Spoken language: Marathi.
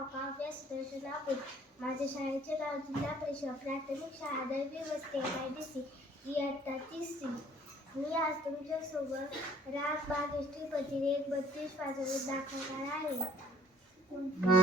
नाव काव्या सुदर्शन राऊत. माझ्या शाळेचे नाव जिल्हा परिषद प्राथमिक शाळा दळवी वस्ती MIDC इयत्ता 3री. मी आज तुमच्यासोबत राग बाग इष्टीपती 1-32 वाजवून दाखवणार आहे.